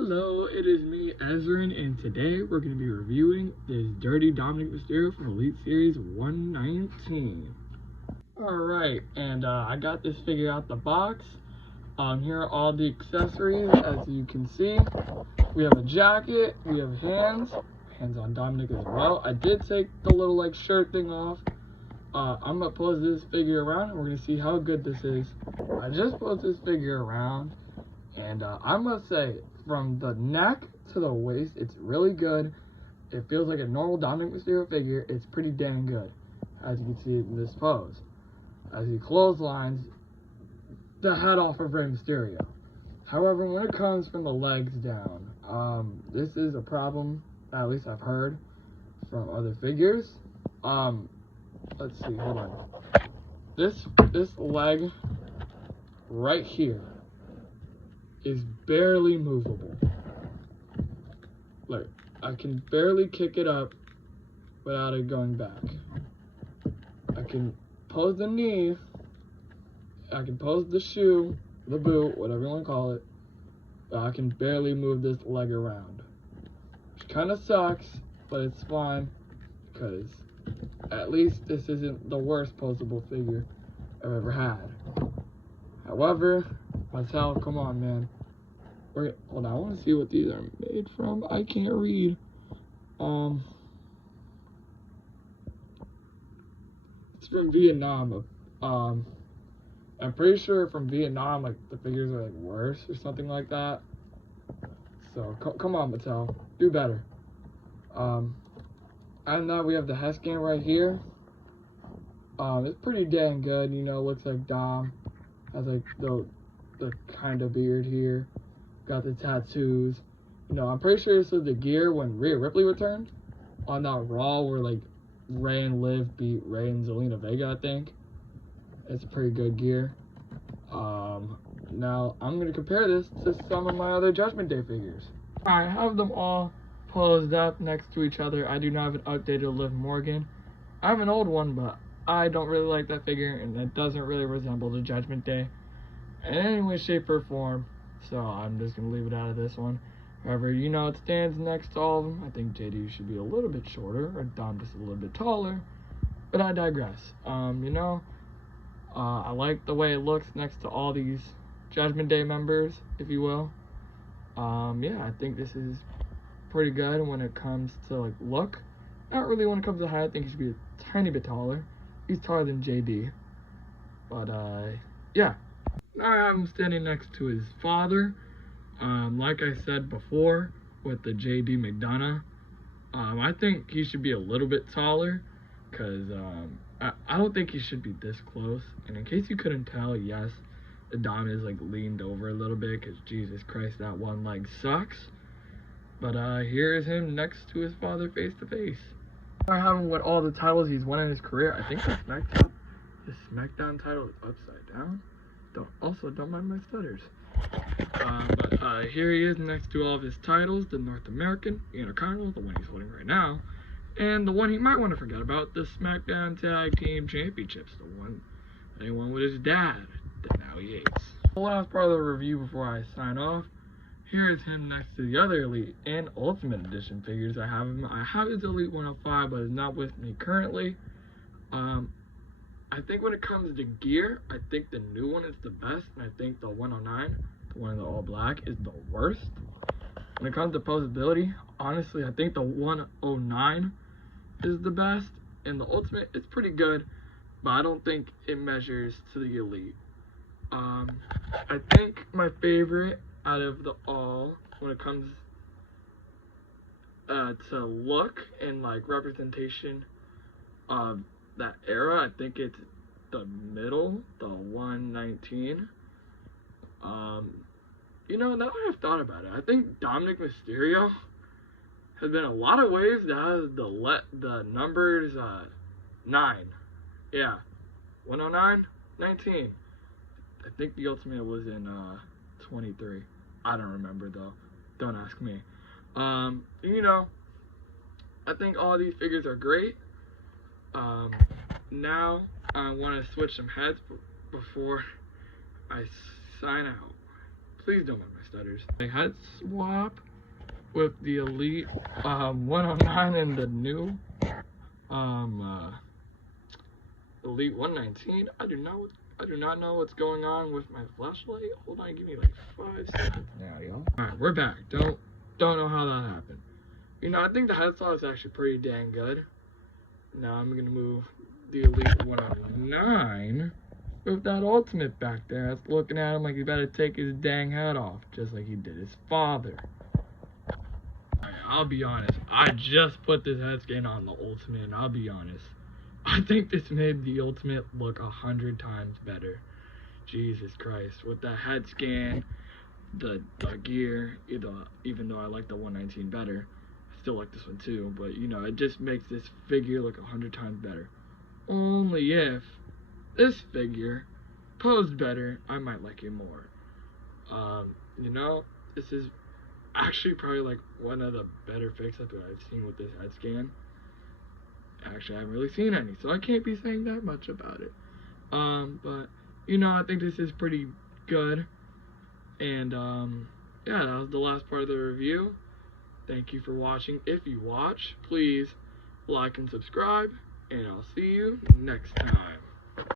Hello, it is me, Ezrin, and today we're going to be reviewing this dirty Dominik Mysterio from Elite Series 119. Alright, and I got this figure out the box. Here are all the accessories, as you can see. We have a jacket, we have hands on Dominik as well. I did take the little like shirt thing off. I'm going to pose this figure around and we're going to see how good this is. I just posed this figure around. And I must say, from the neck to the waist, it's really good. It feels like a normal Dominik Mysterio figure. It's pretty dang good, as you can see in this pose. As he clotheslines the head off of Rey Mysterio. However, when it comes from the legs down, this is a problem, at least I've heard, from other figures. Let's see, hold on. This leg right here is barely movable. Like, I can barely kick it up without it going back. I can pose the knee, I can pose the shoe, the boot, whatever you want to call it, but I can barely move this leg around. Which kind of sucks, but it's fine, because at least this isn't the worst posable figure I've ever had. However, Mattel, come on, man. Hold on, I want to see what these are made from. I can't read. It's from Vietnam. I'm pretty sure from Vietnam, like, the figures are, like, worse or something like that. So, come on, Mattel. Do better. And now we have the head scan right here. It's pretty dang good, you know, looks like Dom. Has, like, the kind of beard here. Got the tattoos. You know, I'm pretty sure this was the gear when Rhea Ripley returned on that Raw where like Rey and Liv beat Rey and Zelina Vega, I think. It's a pretty good gear. Now I'm gonna compare this to some of my other Judgment Day figures. I have them all posed up next to each other. I do not have an updated Liv Morgan. I have an old one, but I don't really like that figure, and it doesn't really resemble the Judgment Day in any way, shape, or form. So I'm just going to leave it out of this one. However, you know, it stands next to all of them. I think JD should be a little bit shorter, or Dom just a little bit taller. But I digress. You know, I like the way it looks next to all these Judgment Day members, if you will. Yeah, I think this is pretty good when it comes to, like, look. Not really when it comes to height. I think he should be a tiny bit taller. He's taller than JD. But, yeah. Now I have him standing next to his father. Like I said before, with the JD McDonough, I think he should be a little bit taller, because I don't think he should be this close. And in case you couldn't tell, yes, the Dom is like leaned over a little bit, because Jesus Christ, that one leg sucks. But here is him next to his father face to face. I have him with all the titles he's won in his career. I think the SmackDown title is upside down. Don't mind my stutters. But here he is next to all of his titles: the North American, Intercontinental, the one he's holding right now, and the one he might want to forget about, the SmackDown Tag Team Championships, the one that he won with his dad, that now he hates. The last part of the review before I sign off, here is him next to the other Elite and Ultimate Edition figures I have him. I have his Elite 105, but it's not with me currently. I think when it comes to gear, I think the new one is the best, and I think the 109, the one in the all black, is the worst. When it comes to posability, honestly, I think the 109 is the best, and the Ultimate is pretty good, but I don't think it measures to the Elite. I think my favorite out of the all, when it comes to look and like representation of that era, I think it's the middle, the 119. You know, now that I've thought about it, I think Dominik Mysterio has been a lot of ways that has the numbers 9. Yeah, 109, 19. I think the Ultimate was in 23. I don't remember though. Don't ask me. You know, I think all these figures are great. Now I want to switch some heads before I sign out. Please don't mind my stutters. I had swap with the Elite 109 and the new Elite 119. I do not know what's going on with my flashlight. Hold on, give me like 5 seconds now, y'all. Alright, we're back. Don't know how that happened. You know, I think the head slot is actually pretty dang good. Now I'm gonna move the Elite 109 with that ultimate back there. That's looking at him like he's about to take his dang head off, just like he did his father. Alright, I'll be honest. I just put this head scan on the ultimate, and I'll be honest. I think this made the ultimate look 100 times better. Jesus Christ. With the head scan, the gear, even though I like the 119 better, I still like this one too, but you know, it just makes this figure look 100 times better. Only if this figure posed better, I might like it more. You know, this is actually probably like one of the better fix-ups that I've seen with this head scan. Actually, I haven't really seen any, so I can't be saying that much about it. But you know, I think this is pretty good. And yeah, that was the last part of the review. Thank you for watching. If you watch, please like and subscribe, and I'll see you next time.